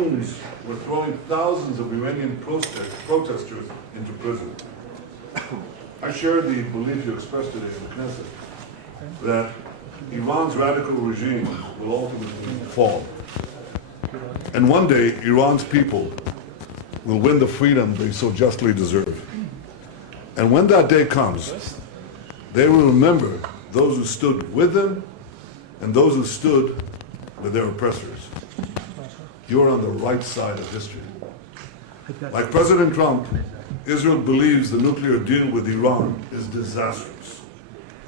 were throwing thousands of Iranian protesters into prison. I share the belief you expressed today in the Knesset that Iran's radical regime will ultimately fall. And one day, Iran's people will win the freedom they so justly deserve. And when that day comes, they will remember those who stood with them and those who stood with their oppressors. You're on the right side of history. Like President Trump, Israel believes the nuclear deal with Iran is disastrous.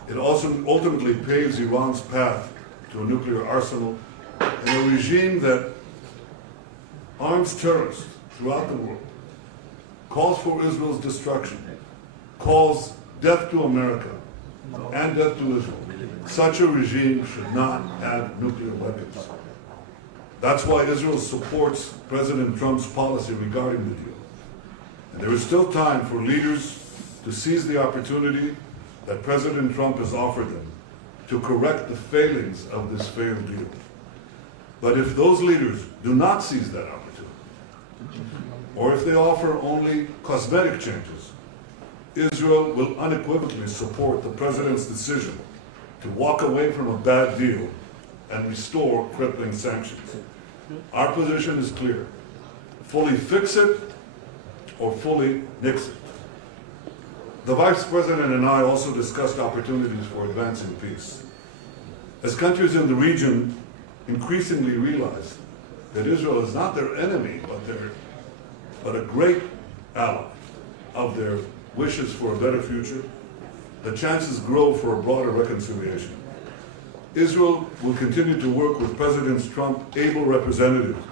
It also ultimately paves Iran's path to a nuclear arsenal and a regime that arms terrorists throughout the world, calls for Israel's destruction, calls death to America and death to Israel. Such a regime should not have nuclear weapons. That's why Israel supports President Trump's policy regarding the deal. And there is still time for leaders to seize the opportunity that President Trump has offered them to correct the failings of this failed deal. But if those leaders do not seize that opportunity, or if they offer only cosmetic changes, Israel will unequivocally support the President's decision to walk away from a bad deal and restore crippling sanctions. Our position is clear. Fully fix it or fully nix it. The Vice President and I also discussed opportunities for advancing peace. As countries in the region increasingly realize that Israel is not their enemy, but a great ally of their wishes for a better future, the chances grow for a broader reconciliation. Israel will continue to work with President Trump's able representatives,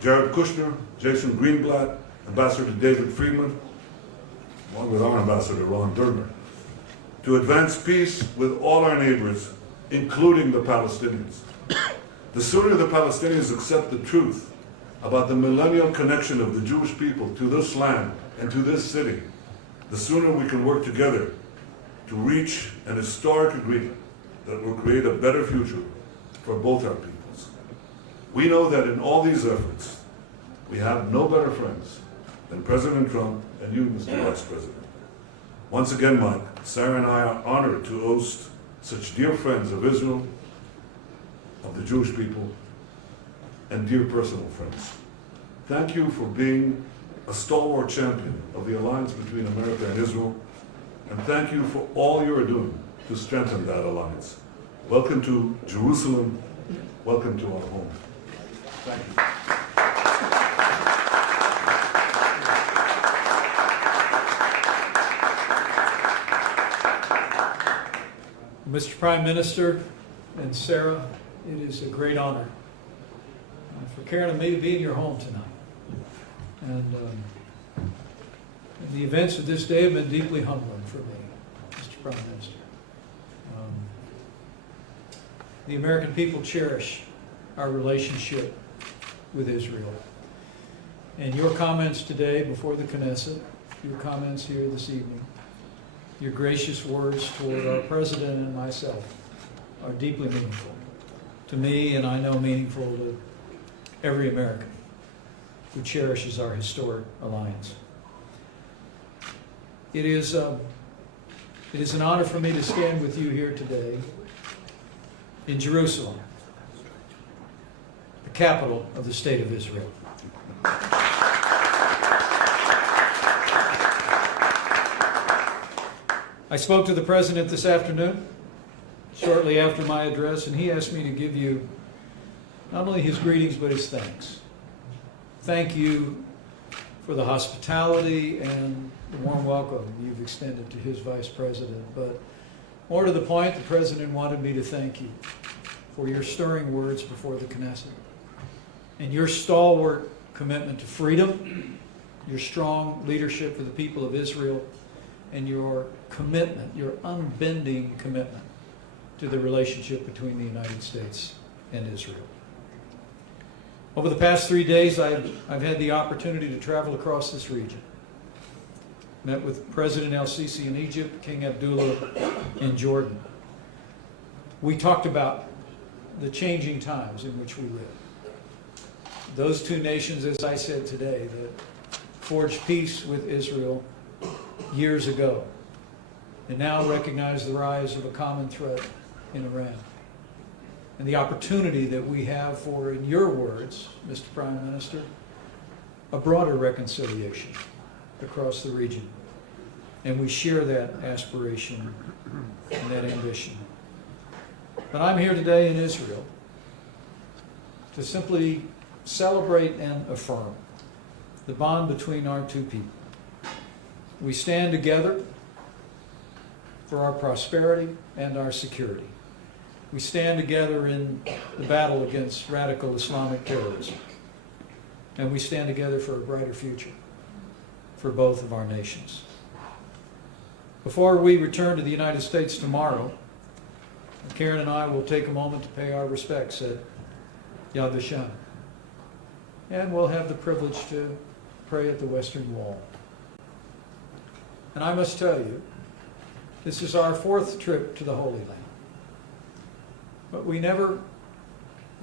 Jared Kushner, Jason Greenblatt, Ambassador David Friedman, along with our Ambassador Ron Dermer, to advance peace with all our neighbors, including the Palestinians. The sooner the Palestinians accept the truth about the millennial connection of the Jewish people to this land and to this city, the sooner we can work together to reach an historic agreement that will create a better future for both our peoples. We know that in all these efforts, we have no better friends than President Trump and you, Mr. Vice President. Once again, Mike, Sarah and I are honored to host such dear friends of Israel, of the Jewish people, and dear personal friends. Thank you for being a stalwart champion of the alliance between America and Israel, and thank you for all you are doing to strengthen that alliance. Welcome to Jerusalem. Welcome to our home. Thank you. Mr. Prime Minister and Sarah, it is a great honor for Karen and me to be in your home tonight. And the events of this day have been deeply humbling for me, Mr. Prime Minister. The American people cherish our relationship with Israel. And your comments today before the Knesset, your comments here this evening, your gracious words toward our President and myself are deeply meaningful to me, and I know meaningful to every American who cherishes our historic alliance. It is an honor for me to stand with you here today in Jerusalem, the capital of the State of Israel. I spoke to the President this afternoon, shortly after my address, and he asked me to give you not only his greetings, but his thanks. Thank you for the hospitality and the warm welcome you've extended to his Vice President. But more to the point, the President wanted me to thank you for your stirring words before the Knesset and your stalwart commitment to freedom, your strong leadership for the people of Israel, and your commitment, your unbending commitment to the relationship between the United States and Israel. Over the past 3 days, I've had the opportunity to travel across this region. Met with President El-Sisi in Egypt, King Abdullah in Jordan. We talked about the changing times in which we live. those two nations, as I said today, that forged peace with Israel years ago, and now recognize the rise of a common threat in Iran. And the opportunity that we have for, in your words, Mr. Prime Minister, a broader reconciliation across the region. And we share that aspiration and that ambition. But I'm here today in Israel to simply celebrate and affirm the bond between our two people. We stand together for our prosperity and our security. We stand together in the battle against radical Islamic terrorism. And we stand together for a brighter future for both of our nations. Before we return to the United States tomorrow, Karen and I will take a moment to pay our respects at Yad Vashem. And we'll have the privilege to pray at the Western Wall. And I must tell you, this is our fourth trip to the Holy Land. But we never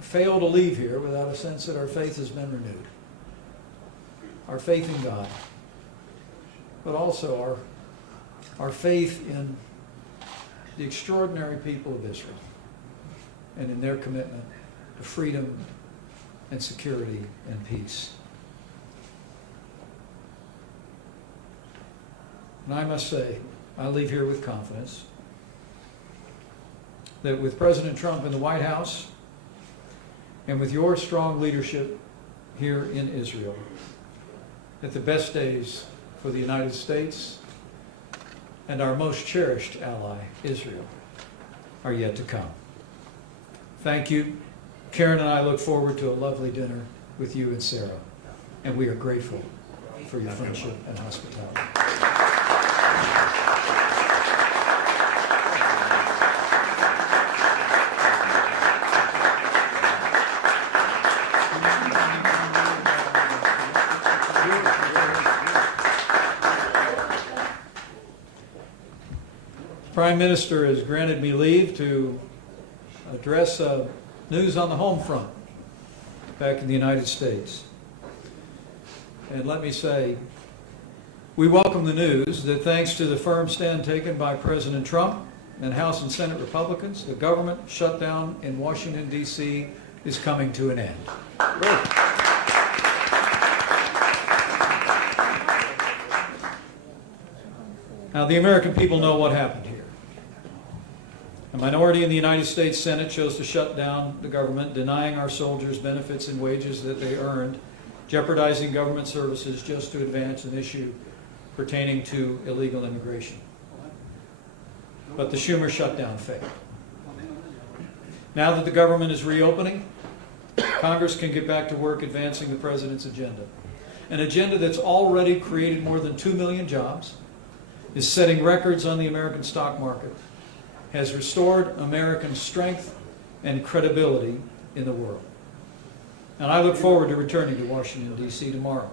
fail to leave here without a sense that our faith has been renewed. Our faith in God, but also our faith in the extraordinary people of Israel and in their commitment to freedom and security and peace. And I must say, I leave here with confidence that with President Trump in the White House and with your strong leadership here in Israel, that the best days for the United States and our most cherished ally, Israel, are yet to come. Thank you. Karen and I look forward to a lovely dinner with you and Sarah, and we are grateful for your friendship and hospitality. Prime Minister has granted me leave to address news on the home front back in the United States. And let me say, we welcome the news that thanks to the firm stand taken by President Trump and House and Senate Republicans, the government shutdown in Washington, D.C. is coming to an end. Now, the American people know what happened here. A minority in the United States Senate chose to shut down the government, denying our soldiers benefits and wages that they earned, jeopardizing government services just to advance an issue pertaining to illegal immigration. But the Schumer shutdown failed. Now that the government is reopening, Congress can get back to work advancing the president's agenda. An agenda that's already created more than 2 million jobs, is setting records on the American stock market, has restored American strength and credibility in the world. And I look forward to returning to Washington, D.C. tomorrow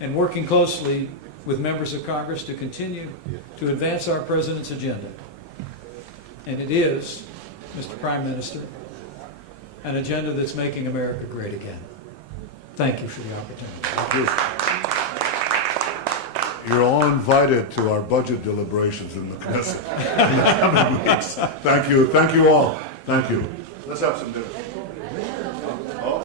and working closely with members of Congress to continue to advance our president's agenda. And it is, Mr. Prime Minister, an agenda that's making America great again. Thank you for the opportunity. You're all invited to our budget deliberations in the Knesset in the coming weeks. Thank you all. Thank you. Let's have some dinner.